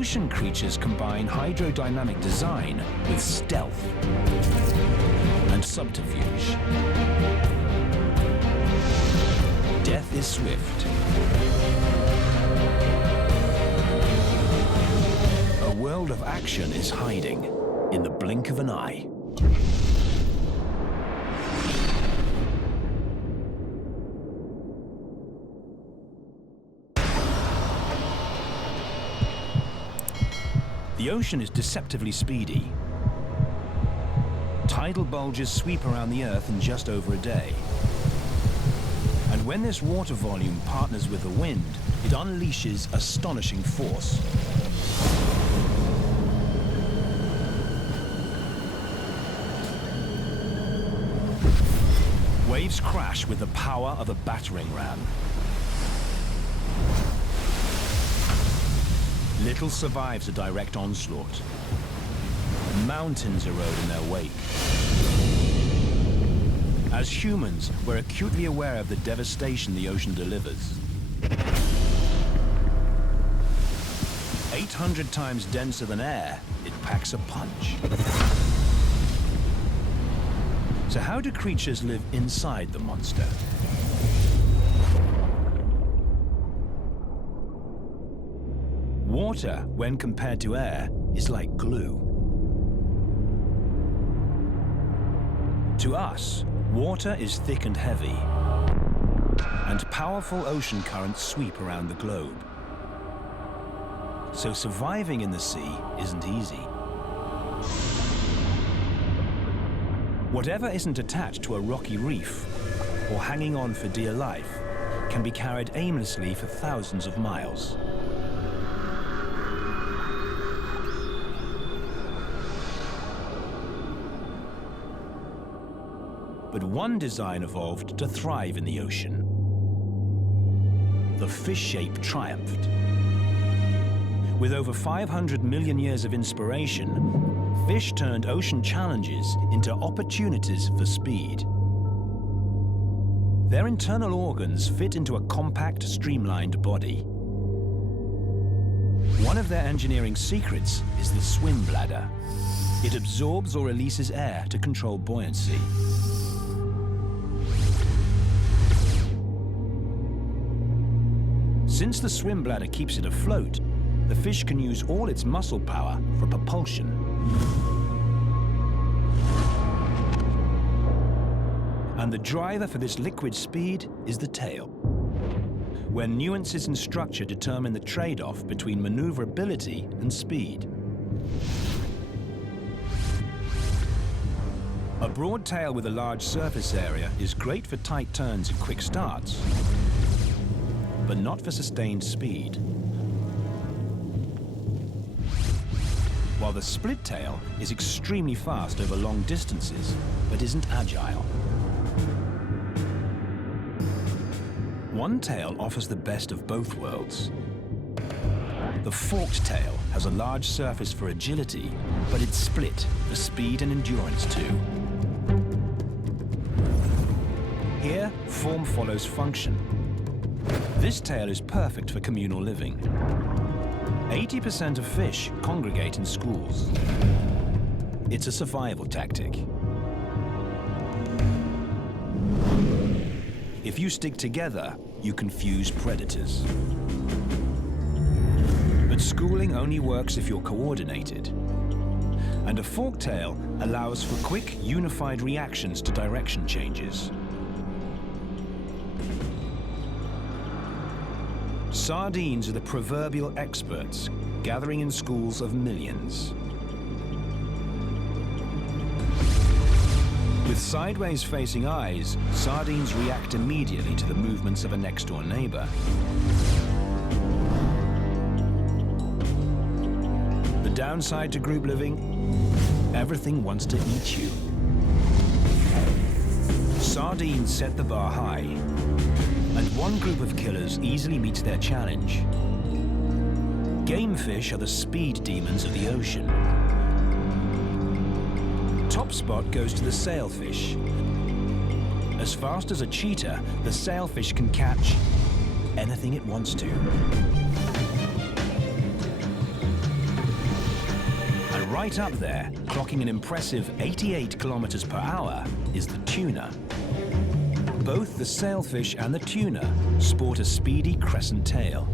Ocean creatures combine hydrodynamic design with stealth and subterfuge. Death is swift. A world of action is hiding in the blink of an eye. The ocean is deceptively speedy. Tidal bulges sweep around the Earth in just over a day. And when this water volume partners with the wind, it unleashes astonishing force. Waves crash with the power of a battering ram. Little survives a direct onslaught. Mountains erode in their wake. As humans, we're acutely aware of the devastation the ocean delivers. 800 times denser than air, it packs a punch. So how do creatures live inside the monster? Water, when compared to air, is like glue. To us, water is thick and heavy, and powerful ocean currents sweep around the globe. So surviving in the sea isn't easy. Whatever isn't attached to a rocky reef or hanging on for dear life can be carried aimlessly for thousands of miles. But one design evolved to thrive in the ocean. The fish shape triumphed. With over 500 million years of inspiration, fish turned ocean challenges into opportunities for speed. Their internal organs fit into a compact, streamlined body. One of their engineering secrets is the swim bladder. It absorbs or releases air to control buoyancy. Since the swim bladder keeps it afloat, the fish can use all its muscle power for propulsion. And the driver for this liquid speed is the tail, where nuances in structure determine the trade-off between maneuverability and speed. A broad tail with a large surface area is great for tight turns and quick starts, but not for sustained speed. While the split tail is extremely fast over long distances, but isn't agile. One tail offers the best of both worlds. The forked tail has a large surface for agility, but it's split for speed and endurance too. Here, form follows function. This tail is perfect for communal living. 80% of fish congregate in schools. It's a survival tactic. If you stick together, you confuse predators. But schooling only works if you're coordinated. And a forked tail allows for quick, unified reactions to direction changes. Sardines are the proverbial experts, gathering in schools of millions. With sideways-facing eyes, sardines react immediately to the movements of a next-door neighbor. The downside to group living? Everything wants to eat you. Sardines set the bar high, and one group of killers easily meets their challenge. Game fish are the speed demons of the ocean. Top spot goes to the sailfish. As fast as a cheetah, the sailfish can catch anything it wants to. Right up there, clocking an impressive 88 kilometers per hour, is the tuna. Both the sailfish and the tuna sport a speedy crescent tail.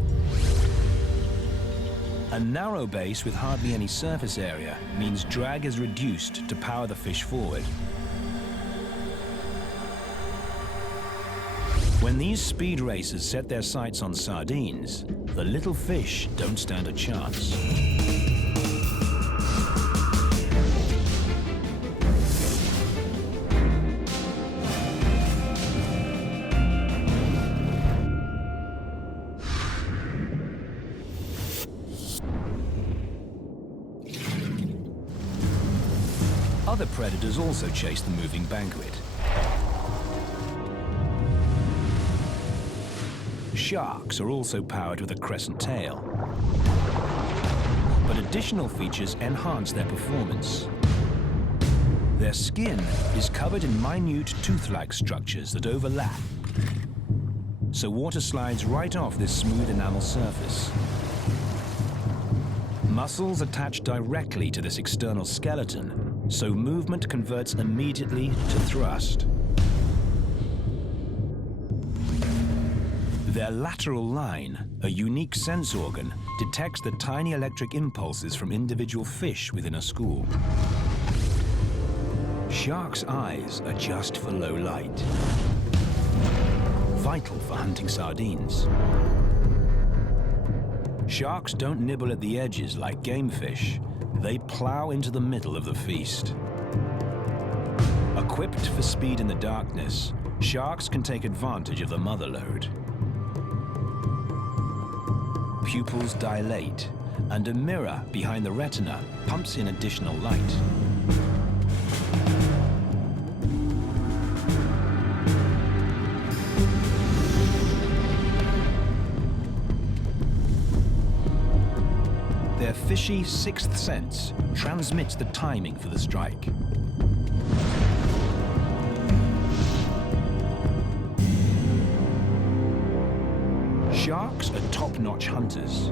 A narrow base with hardly any surface area means drag is reduced to power the fish forward. When these speed racers set their sights on sardines, the little fish don't stand a chance. Other predators also chase the moving banquet. Sharks are also powered with a crescent tail. But additional features enhance their performance. Their skin is covered in minute tooth-like structures that overlap, so water slides right off this smooth enamel surface. Muscles attach directly to this external skeleton, so movement converts immediately to thrust. Their lateral line, a unique sense organ, detects the tiny electric impulses from individual fish within a school. Sharks' eyes adjust for low light, vital for hunting sardines. Sharks don't nibble at the edges like game fish. They plow into the middle of the feast. Equipped for speed in the darkness, sharks can take advantage of the mother lode. Pupils dilate, and a mirror behind the retina pumps in additional light. Their fishy sixth sense transmits the timing for the strike. Sharks are top-notch hunters,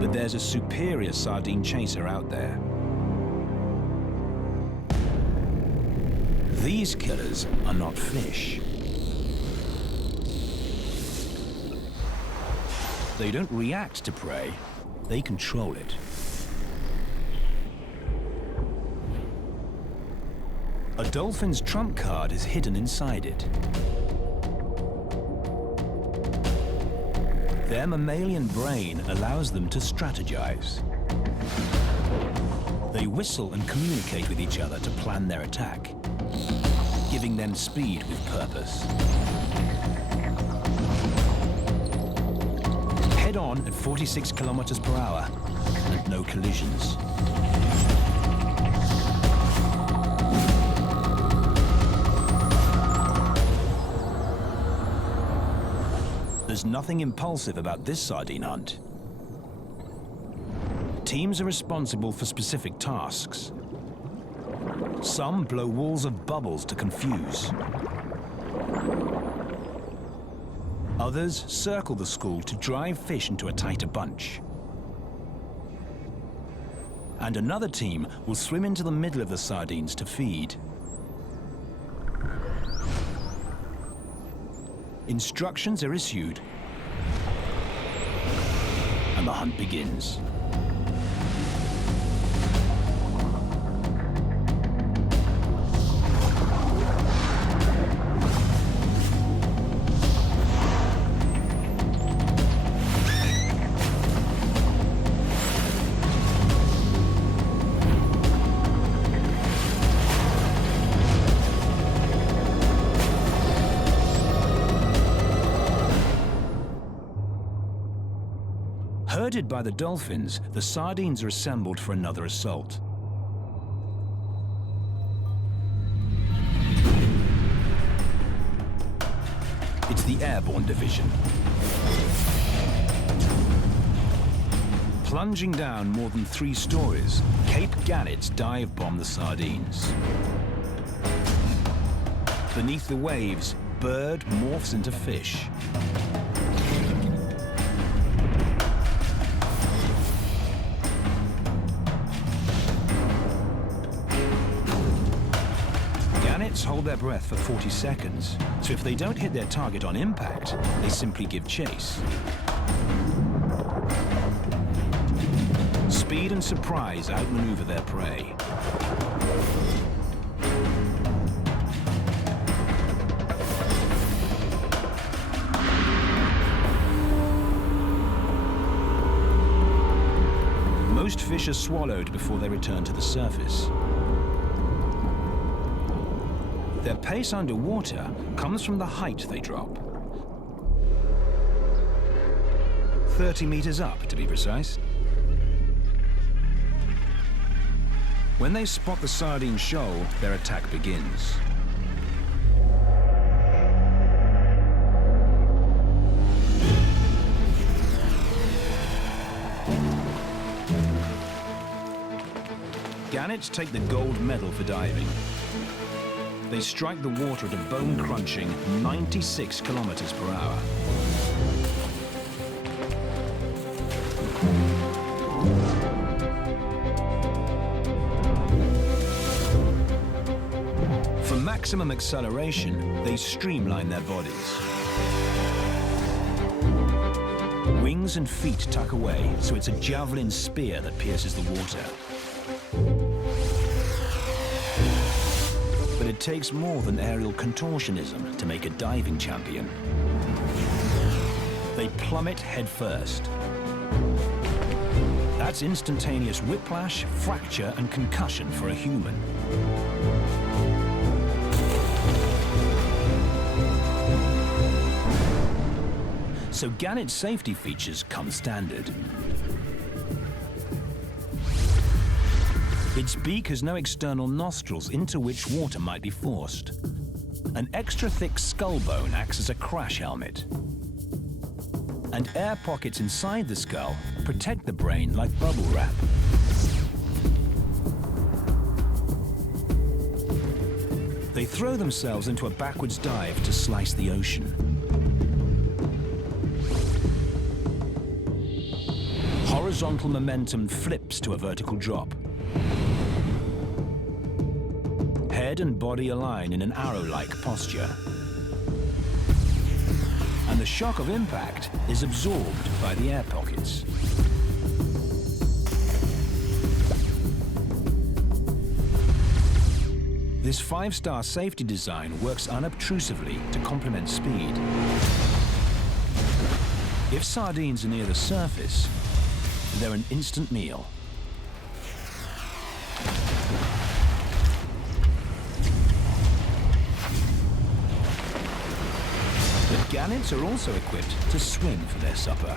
but there's a superior sardine chaser out there. These killers are not fish. They don't react to prey, they control it. A dolphin's trump card is hidden inside it. Their mammalian brain allows them to strategize. They whistle and communicate with each other to plan their attack, giving them speed with purpose. Head on at 46 kilometers per hour and no collisions. There's nothing impulsive about this sardine hunt. Teams are responsible for specific tasks. Some blow walls of bubbles to confuse. Others circle the school to drive fish into a tighter bunch. And another team will swim into the middle of the sardines to feed. Instructions are issued, and the hunt begins. Herded by the dolphins, the sardines are assembled for another assault. It's the airborne division. Plunging down more than 3 stories, Cape Gannets dive bomb the sardines. Beneath the waves, bird morphs into fish. hold their breath for 40 seconds, so if they don't hit their target on impact, they simply give chase. Speed and surprise outmaneuver their prey. Most fish are swallowed before they return to the surface. Their pace underwater comes from the height they drop. 30 meters up, to be precise. When they spot the sardine shoal, their attack begins. Gannets take the gold medal for diving. They strike the water at a bone-crunching 96 kilometers per hour. For maximum acceleration, they streamline their bodies. Wings and feet tuck away, so it's a javelin spear that pierces the water. But it takes more than aerial contortionism to make a diving champion. They plummet headfirst. That's instantaneous whiplash, fracture, and concussion for a human. So Gannet's safety features come standard. Its beak has no external nostrils into which water might be forced. An extra thick skull bone acts as a crash helmet. And air pockets inside the skull protect the brain like bubble wrap. They throw themselves into a backwards dive to slice the ocean. Horizontal momentum flips to a vertical drop. Head and body align in an arrow-like posture. And the shock of impact is absorbed by the air pockets. This 5-star safety design works unobtrusively to complement speed. If sardines are near the surface, they're an instant meal. But gannets are also equipped to swim for their supper.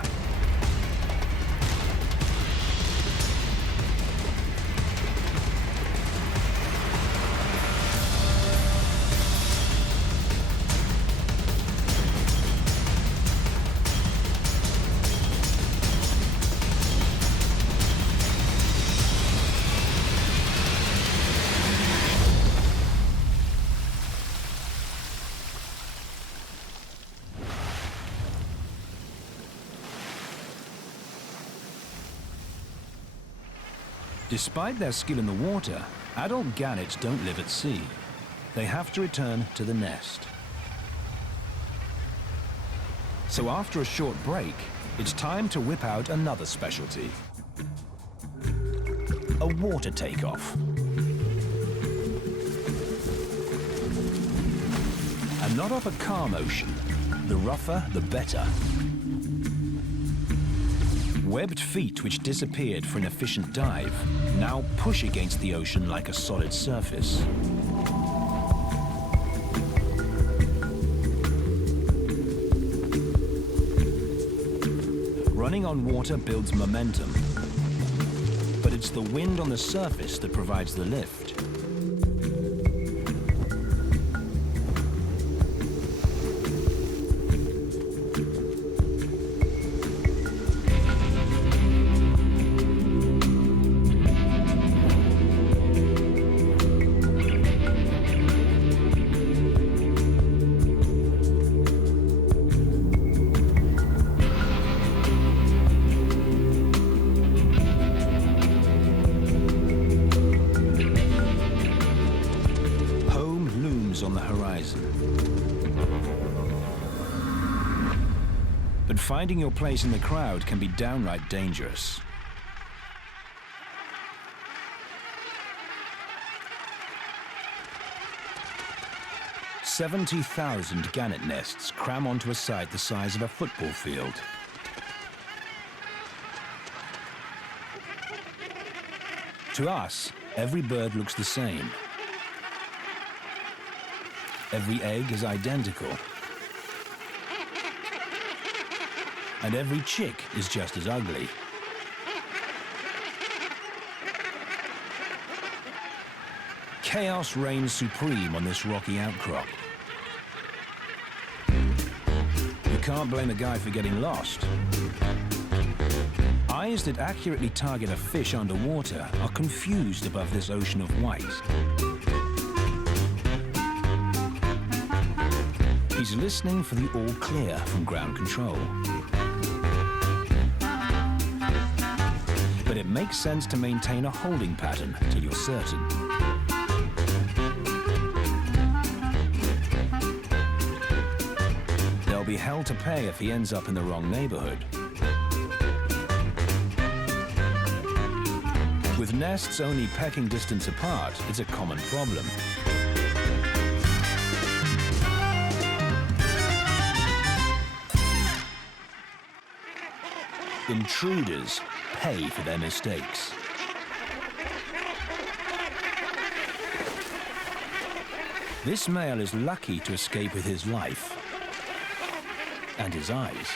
Despite their skill in the water, adult gannets don't live at sea. They have to return to the nest. So after a short break, it's time to whip out another specialty. A water takeoff. And not off a calm ocean. The rougher, the better. Webbed feet which disappeared for an efficient dive now push against the ocean like a solid surface. Running on water builds momentum, but it's the wind on the surface that provides the lift. horizon. But finding your place in the crowd can be downright dangerous. "70,000 gannet nests cram onto a site the size of a football field. To us, every bird looks the same. Every egg is identical. And every chick is just as ugly. Chaos reigns supreme on this rocky outcrop. You can't blame a guy for getting lost. Eyes that accurately target a fish underwater are confused above this ocean of white. He's listening for the all clear from ground control. But it makes sense to maintain a holding pattern till you're certain. There'll be hell to pay if he ends up in the wrong neighborhood. With nests only pecking distance apart, it's a common problem. Intruders pay for their mistakes. This male is lucky to escape with his life and his eyes.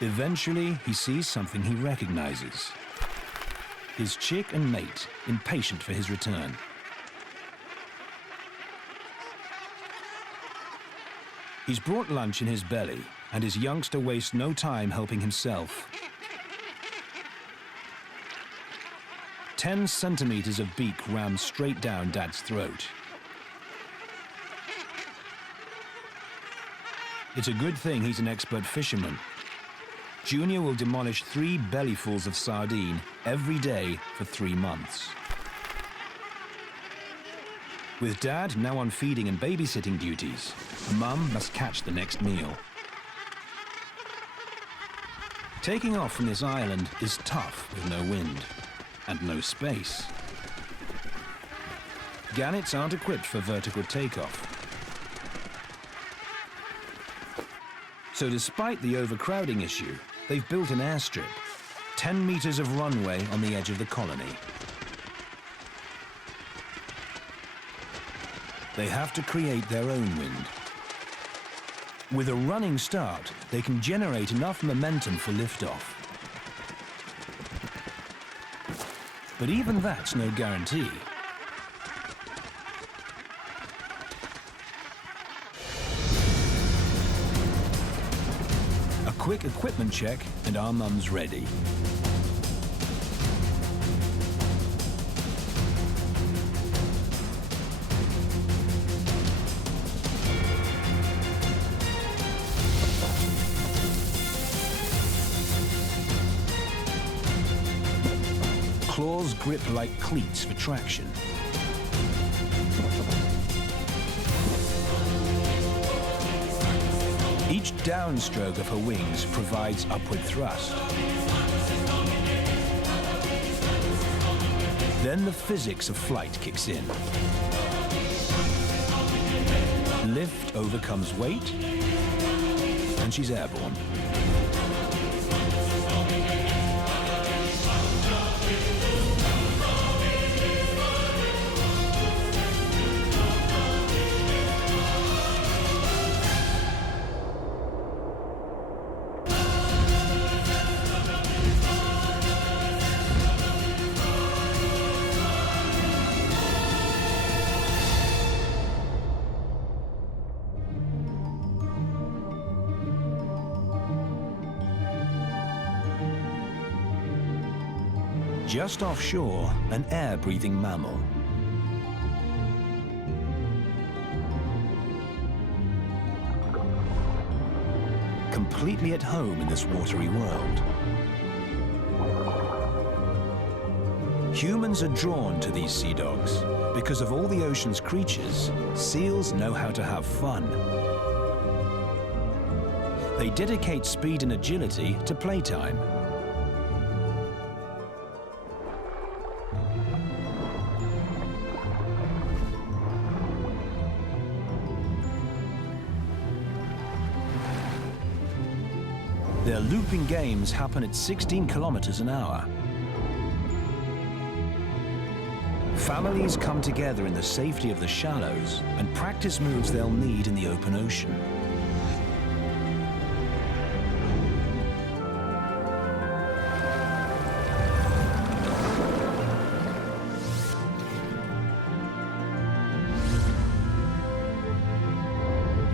Eventually, he sees something he recognizes. His chick and mate, impatient for his return. He's brought lunch in his belly, and his youngster wastes no time helping himself. 10 centimeters of beak rammed straight down Dad's throat. It's a good thing he's an expert fisherman. Junior will demolish 3 bellyfuls of sardine every day for 3 months. With Dad now on feeding and babysitting duties, Mum must catch the next meal. Taking off from this island is tough with no wind and no space. Gannets aren't equipped for vertical takeoff. So despite the overcrowding issue, they've built an airstrip, 10 meters of runway on the edge of the colony. They have to create their own wind. With a running start, they can generate enough momentum for liftoff. But even that's no guarantee. A quick equipment check and our mum's ready. Claws grip like cleats for traction. Each downstroke of her wings provides upward thrust. Then the physics of flight kicks in. Lift overcomes weight, and she's airborne. Just offshore, an air-breathing mammal. completely at home in this watery world. Humans are drawn to these sea dogs because of all the ocean's creatures. Seals know how to have fun. They dedicate speed and agility to playtime. Their looping games happen at 16 kilometers an hour. Families come together in the safety of the shallows and practice moves they'll need in the open ocean.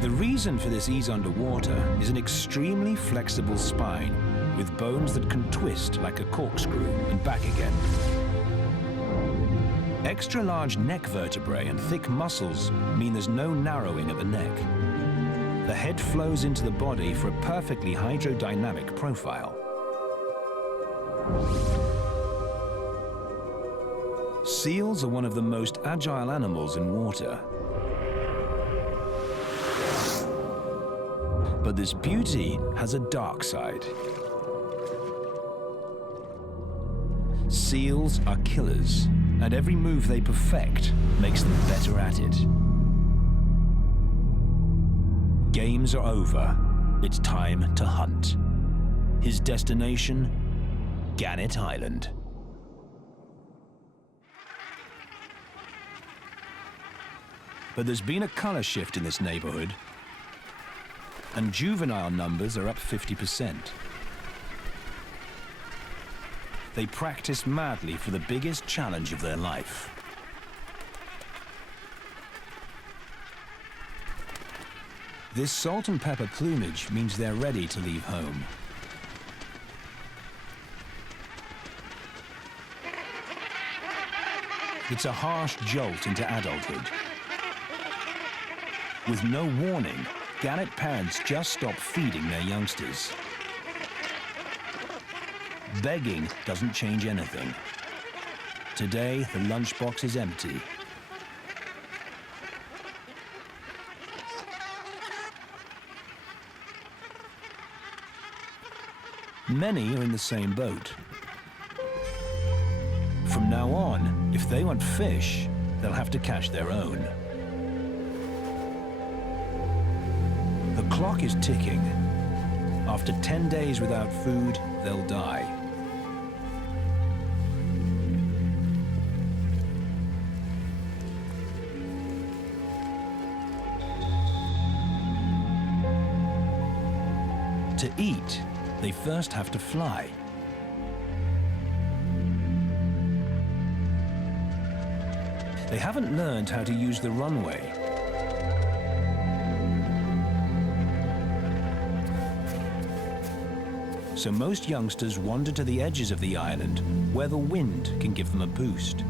The reason for this ease underwater is an extremely flexible spine with bones that can twist like a corkscrew and back again. Extra large neck vertebrae and thick muscles mean there's no narrowing at the neck. The head flows into the body for a perfectly hydrodynamic profile. Seals are one of the most agile animals in water. But this beauty has a dark side. Seals are killers, and every move they perfect makes them better at it. Games are over. It's time to hunt. His destination, Gannet Island. But there's been a color shift in this neighborhood, and juvenile numbers are up 50%. They practice madly for the biggest challenge of their life. This salt and pepper plumage means they're ready to leave home. It's a harsh jolt into adulthood. With no warning, gannet parents just stop feeding their youngsters. Begging doesn't change anything. Today, the lunchbox is empty. Many are in the same boat. From now on, if they want fish, they'll have to catch their own. The clock is ticking. After 10 days without food, they'll die. To eat, they first have to fly. They haven't learned how to use the runway. So most youngsters wander to the edges of the island where the wind can give them a boost.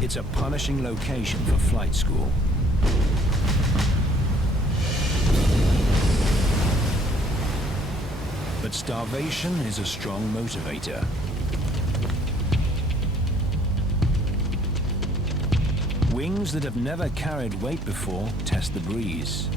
It's a punishing location for flight school. But starvation is a strong motivator. Wings that have never carried weight before test the breeze.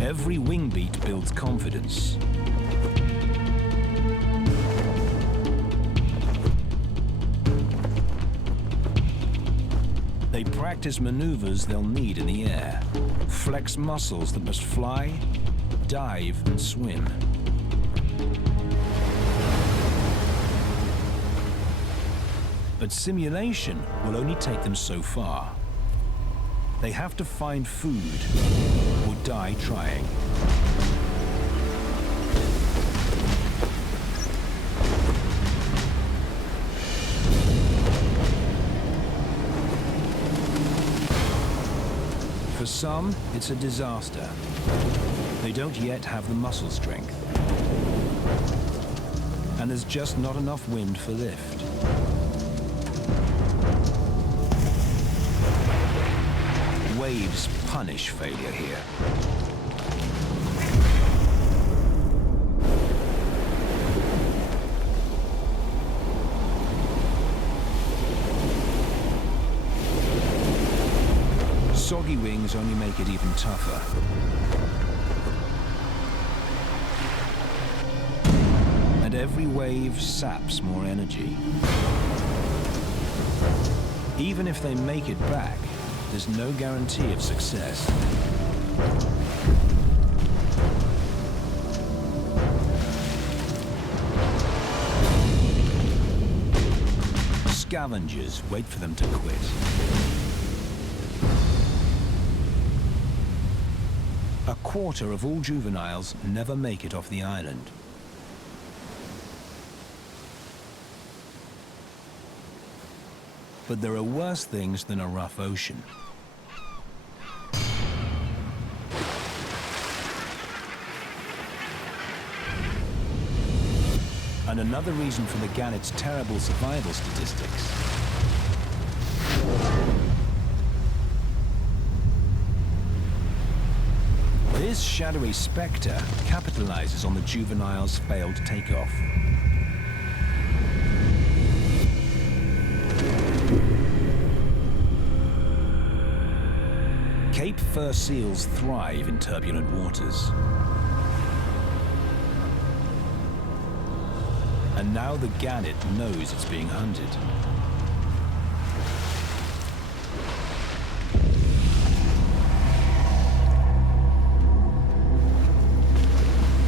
Every wing beat builds confidence. They practice maneuvers they'll need in the air, flex muscles that must fly, dive, and swim. But simulation will only take them so far. They have to find food or die trying. some, it's a disaster. They don't yet have the muscle strength. And there's just not enough wind for lift. Waves punish failure here. Soggy wings only make it even tougher. And every wave saps more energy. Even if they make it back, there's no guarantee of success. Scavengers wait for them to quit. A quarter of all juveniles never make it off the island. But there are worse things than a rough ocean. And another reason for the gannet's terrible survival statistics. This shadowy spectre capitalizes on the juvenile's failed takeoff. Cape fur seals thrive in turbulent waters. And now the gannet knows it's being hunted.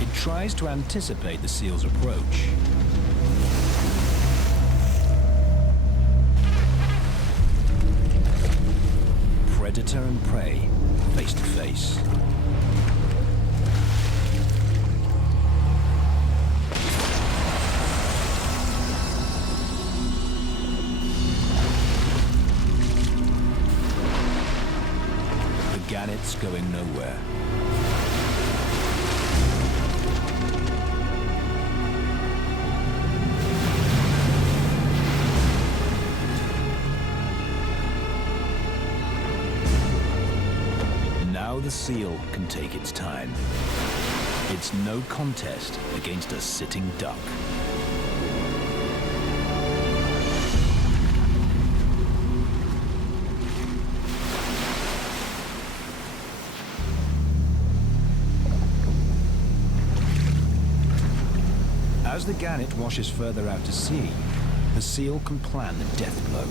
It tries to anticipate the seal's approach. Predator and prey, face to face. The gannet's going nowhere. Now the seal can take its time. It's no contest against a sitting duck. As the gannet washes further out to sea, the seal can plan a death blow.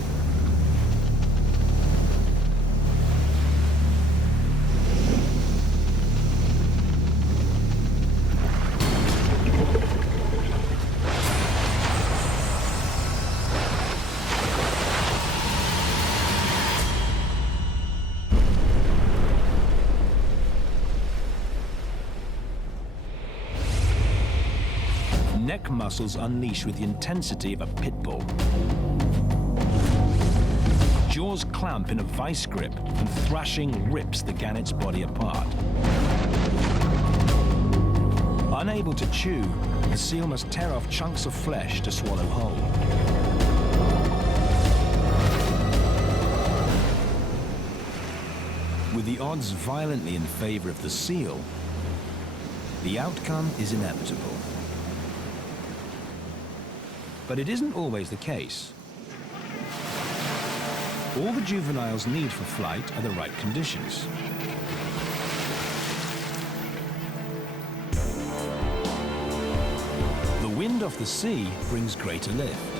Neck muscles unleash with the intensity of a pit bull. Jaws clamp in a vice grip, and thrashing rips the gannet's body apart. Unable to chew, the seal must tear off chunks of flesh to swallow whole. With the odds violently in favor of the seal, the outcome is inevitable. But it isn't always the case. All the juveniles need for flight are the right conditions. The wind off the sea brings greater lift.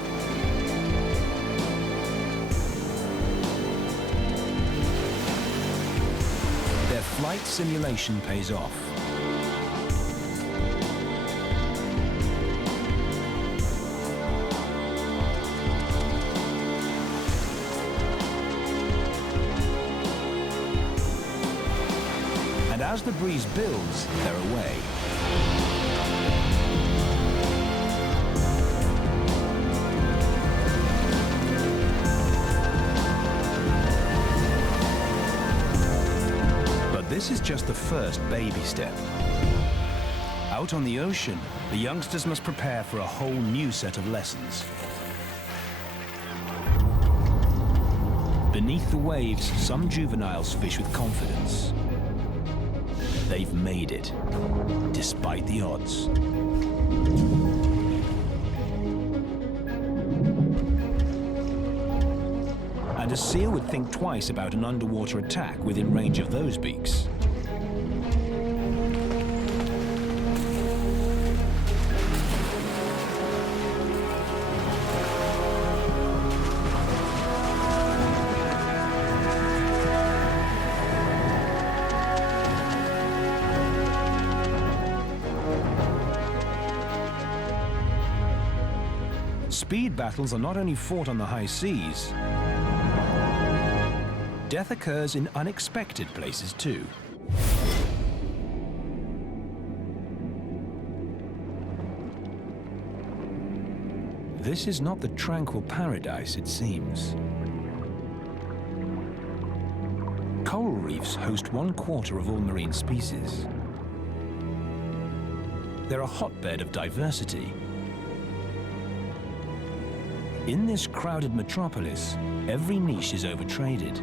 Their flight simulation pays off. As the breeze builds, they're away. just the first baby step. Out on the ocean, the youngsters must prepare for a whole new set of lessons. Beneath the waves, some juveniles fish with confidence. They've made it, despite the odds. And a seal would think twice about an underwater attack within range of those beaks. Speed battles are not only fought on the high seas, death occurs in unexpected places too. This is not the tranquil paradise it seems. Coral reefs host 1/4 of all marine species. They're a hotbed of diversity. In this crowded metropolis, every niche is overtraded.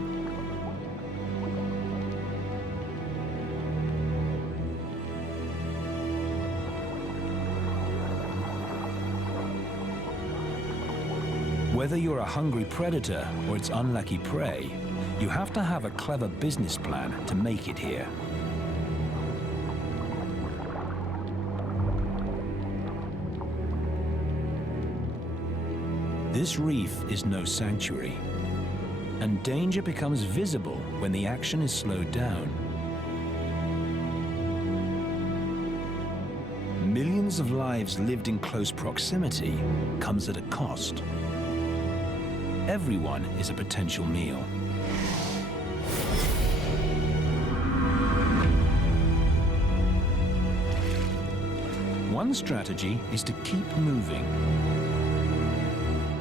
Whether you're a hungry predator or its unlucky prey, you have to have a clever business plan to make it here. This reef is no sanctuary, and danger becomes visible when the action is slowed down. Millions of lives lived in close proximity comes at a cost. Everyone is a potential meal. One strategy is to keep moving,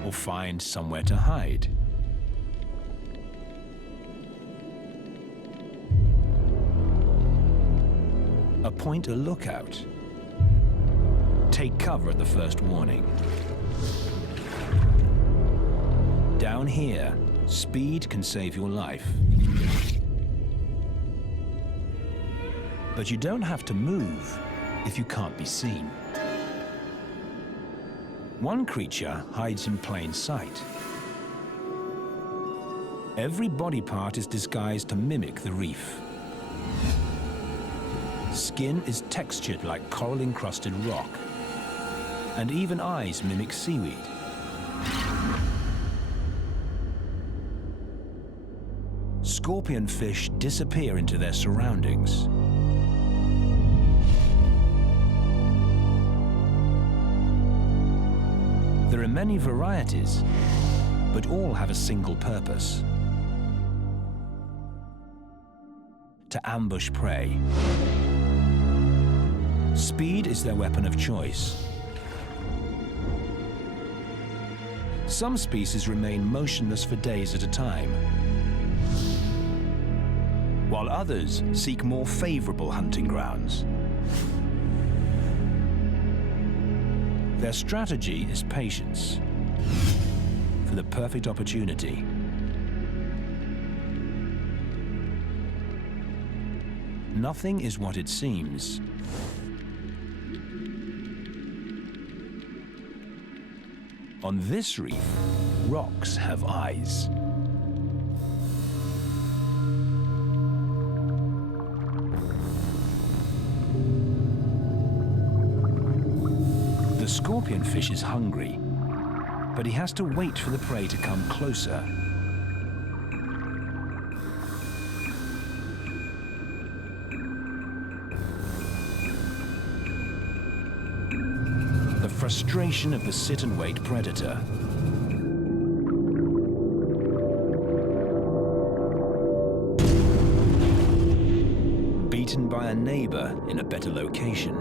or find somewhere to hide. Appoint a lookout. Take cover at the first warning. Down here, speed can save your life. But you don't have to move if you can't be seen. One creature hides in plain sight. Every body part is disguised to mimic the reef. Skin is textured like coral-encrusted rock, and even eyes mimic seaweed. Scorpionfish disappear into their surroundings. There are many varieties, but all have a single purpose: to ambush prey. Speed is their weapon of choice. Some species remain motionless for days at a time, while others seek more favorable hunting grounds. Their strategy is patience for the perfect opportunity. Nothing is what it seems. On this reef, rocks have eyes. The scorpionfish is hungry, but he has to wait for the prey to come closer. The frustration of the sit-and-wait predator. Beaten by a neighbor in a better location.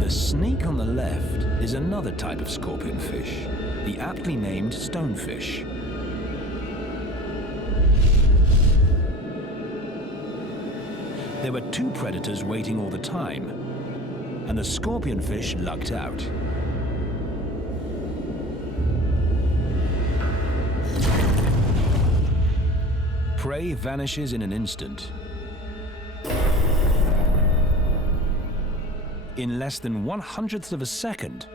The sneak on the left is another type of scorpionfish, the aptly named stonefish. There were two predators waiting all the time, and the scorpionfish lucked out. Prey vanishes in an instant. In less than 1/100th of a second,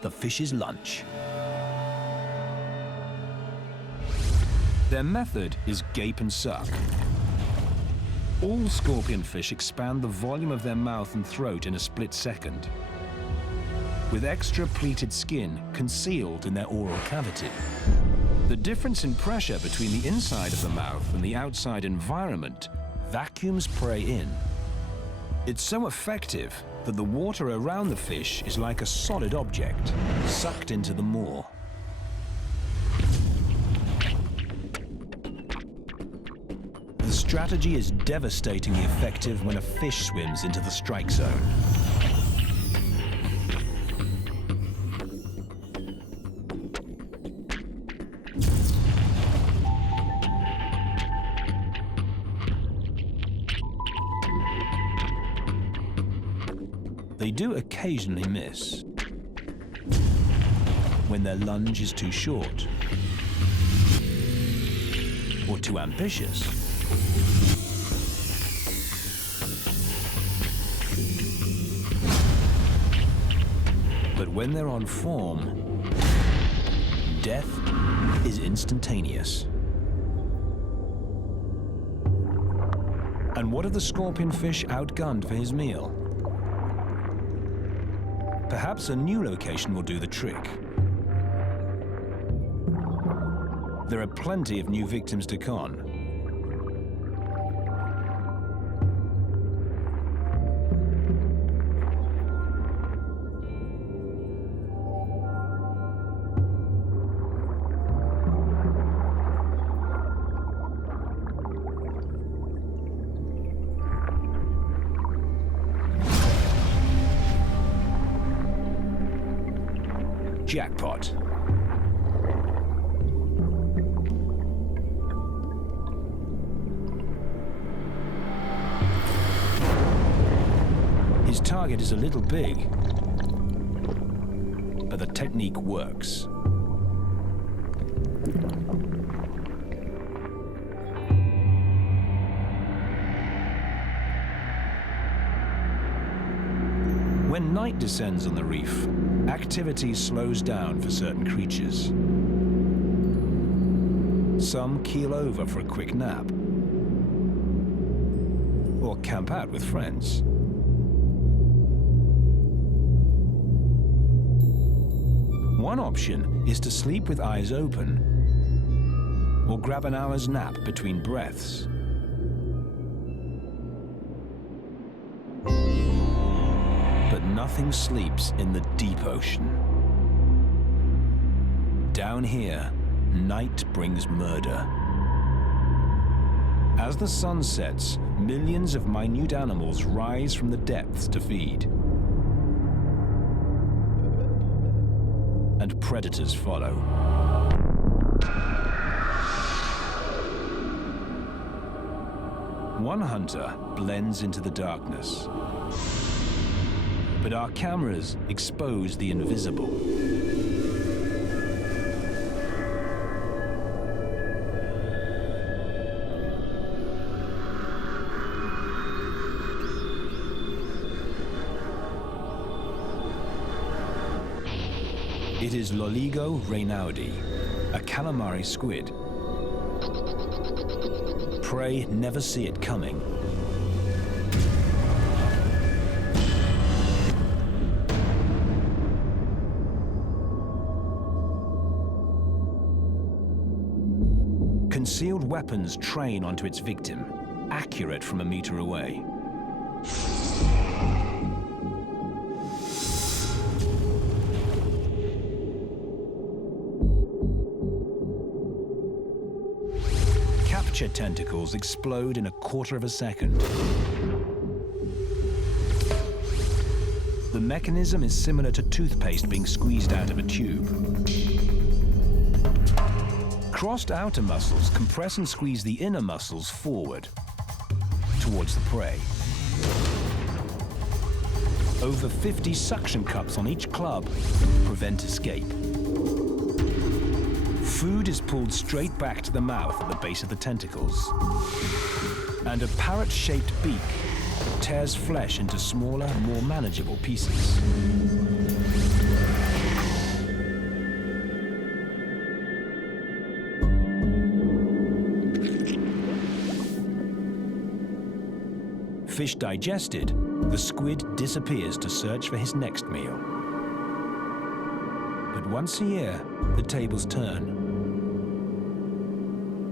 the fish's lunch. Their method is gape and suck. All scorpionfish expand the volume of their mouth and throat in a split second, with extra pleated skin concealed in their oral cavity. The difference in pressure between the inside of the mouth and the outside environment vacuums prey in. It's so effective that the water around the fish is like a solid object, sucked into the maw. The strategy is devastatingly effective when a fish swims into the strike zone. They do occasionally miss when their lunge is too short or too ambitious. But when they're on form, death is instantaneous. And what if the scorpionfish outgunned for his meal? Perhaps a new location will do the trick. There are plenty of new victims to con. Jackpot. His target is a little big, but the technique works. When night descends on the reef, activity slows down for certain creatures. Some keel over for a quick nap or camp out with friends. One option is to sleep with eyes open or grab an hour's nap between breaths. But nothing sleeps in the deep ocean. Down here, night brings murder. As the sun sets, millions of minute animals rise from the depths to feed. And predators follow. One hunter blends into the darkness. But our cameras expose the invisible. It is Loligo reynaudi, a calamari squid. Prey never see it coming. Concealed weapons train onto its victim, accurate from a meter away. Capture tentacles explode in a quarter of a second. The mechanism is similar to toothpaste being squeezed out of a tube. crossed outer muscles compress and squeeze the inner muscles forward, towards the prey. Over 50 suction cups on each club prevent escape. Food is pulled straight back to the mouth at the base of the tentacles. And a parrot-shaped beak tears flesh into smaller, more manageable pieces. Fish digested, the squid disappears to search for his next meal. But once a year, the tables turn.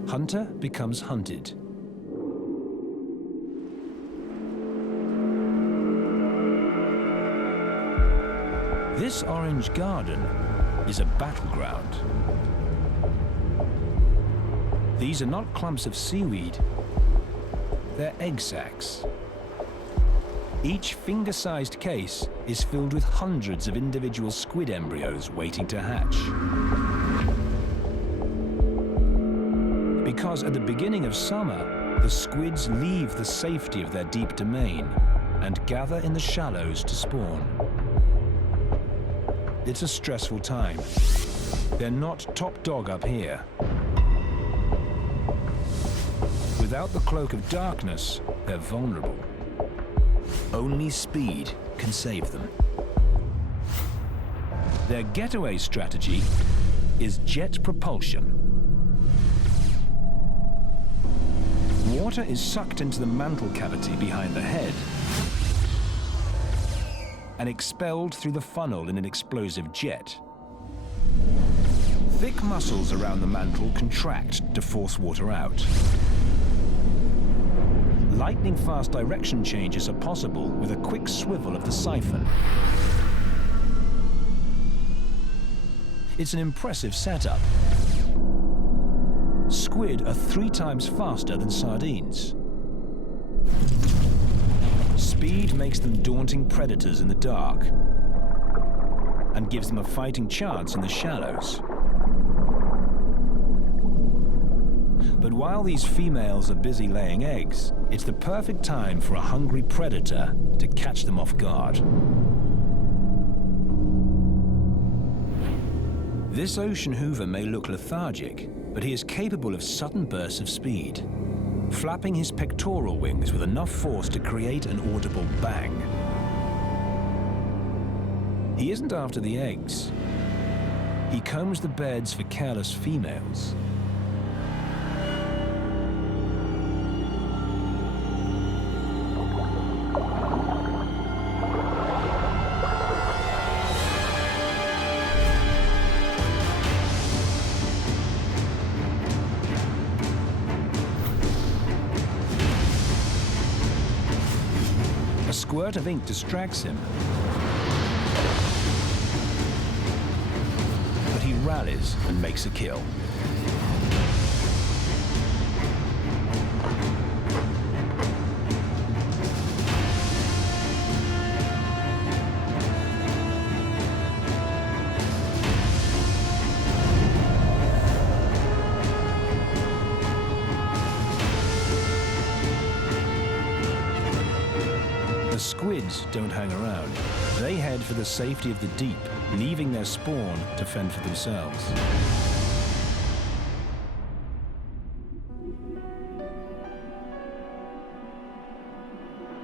Hunter becomes hunted. This orange garden is a battleground. These are not clumps of seaweed, they're egg sacs. Each finger-sized case is filled with hundreds of individual squid embryos waiting to hatch. Because at the beginning of summer, the squids leave the safety of their deep domain and gather in the shallows to spawn. It's a stressful time. They're not top dog up here. Without the cloak of darkness, they're vulnerable. Only speed can save them. Their getaway strategy is jet propulsion. Water is sucked into the mantle cavity behind the head and expelled through the funnel in an explosive jet. Thick muscles around the mantle contract to force water out. Lightning-fast direction changes are possible with a quick swivel of the siphon. It's an impressive setup. Squid are 3 times faster than sardines. Speed makes them daunting predators in the dark and gives them a fighting chance in the shallows. But while these females are busy laying eggs, it's the perfect time for a hungry predator to catch them off guard. This ocean hoover may look lethargic, but he is capable of sudden bursts of speed, flapping his pectoral wings with enough force to create an audible bang. He isn't after the eggs. He combs the beds for careless females. A squirt of ink distracts him, but he rallies and makes a kill. The squids don't hang around. They head for the safety of the deep, leaving their spawn to fend for themselves.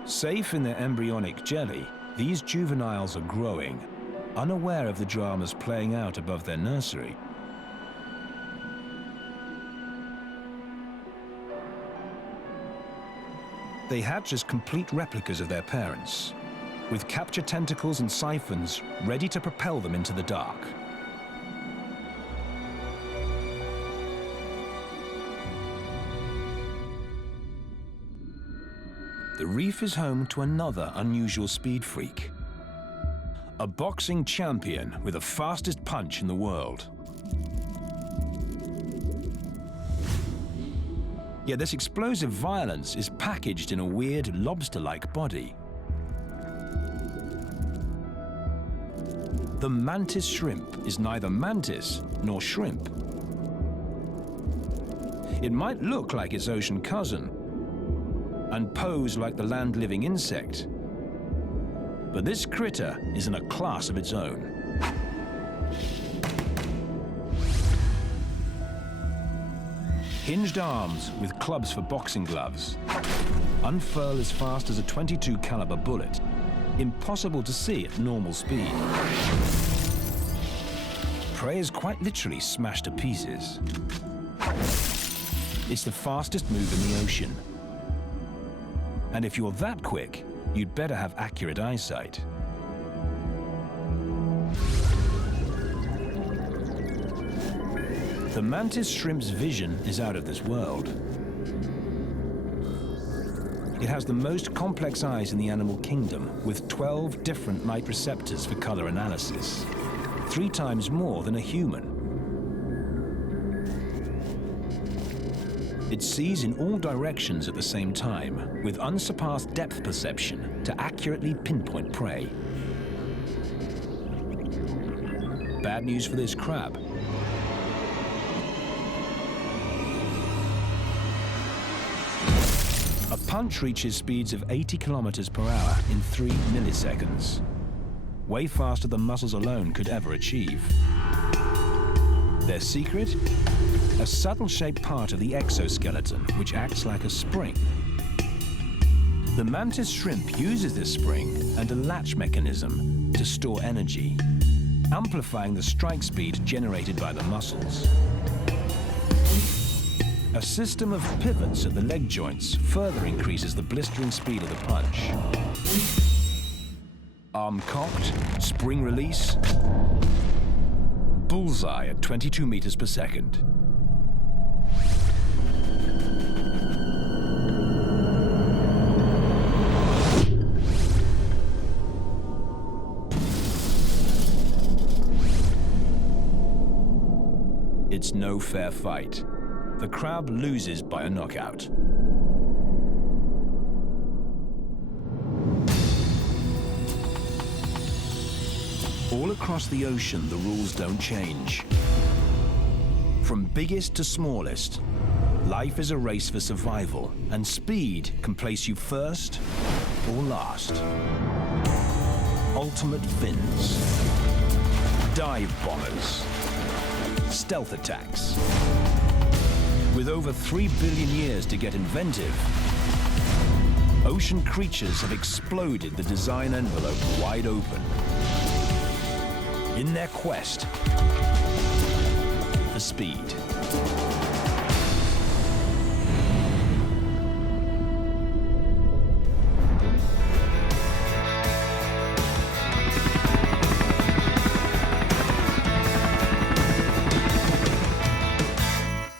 Safe in their embryonic jelly, these juveniles are growing, unaware of the dramas playing out above their nursery. They hatch as complete replicas of their parents, with capture tentacles and siphons ready to propel them into the dark. The reef is home to another unusual speed freak, a boxing champion with the fastest punch in the world. Yet this explosive violence is packaged in a weird lobster-like body. The mantis shrimp is neither mantis nor shrimp. It might look like its ocean cousin and pose like the land-living insect, but this critter is in a class of its own. Hinged arms with clubs for boxing gloves, unfurl as fast as a .22 caliber bullet, impossible to see at normal speed. Prey is quite literally smashed to pieces. It's the fastest move in the ocean. And if you're that quick, you'd better have accurate eyesight. The mantis shrimp's vision is out of this world. It has the most complex eyes in the animal kingdom, with 12 different light receptors for color analysis, 3 times more than a human. It sees in all directions at the same time, with unsurpassed depth perception to accurately pinpoint prey. Bad news for this crab. A punch reaches speeds of 80 kilometers per hour in 3 milliseconds, way faster than muscles alone could ever achieve. Their secret? A subtle shaped part of the exoskeleton, which acts like a spring. The mantis shrimp uses this spring and a latch mechanism to store energy, amplifying the strike speed generated by the muscles. A system of pivots at the leg joints further increases the blistering speed of the punch. Arm cocked, spring release, bullseye at 22 meters per second. It's no fair fight. The crab loses by a knockout. All across the ocean, the rules don't change. From biggest to smallest, life is a race for survival, and speed can place you first or last. Ultimate fins, dive bombers, stealth attacks. With over 3 billion years to get inventive, ocean creatures have exploded the design envelope wide open in their quest for speed.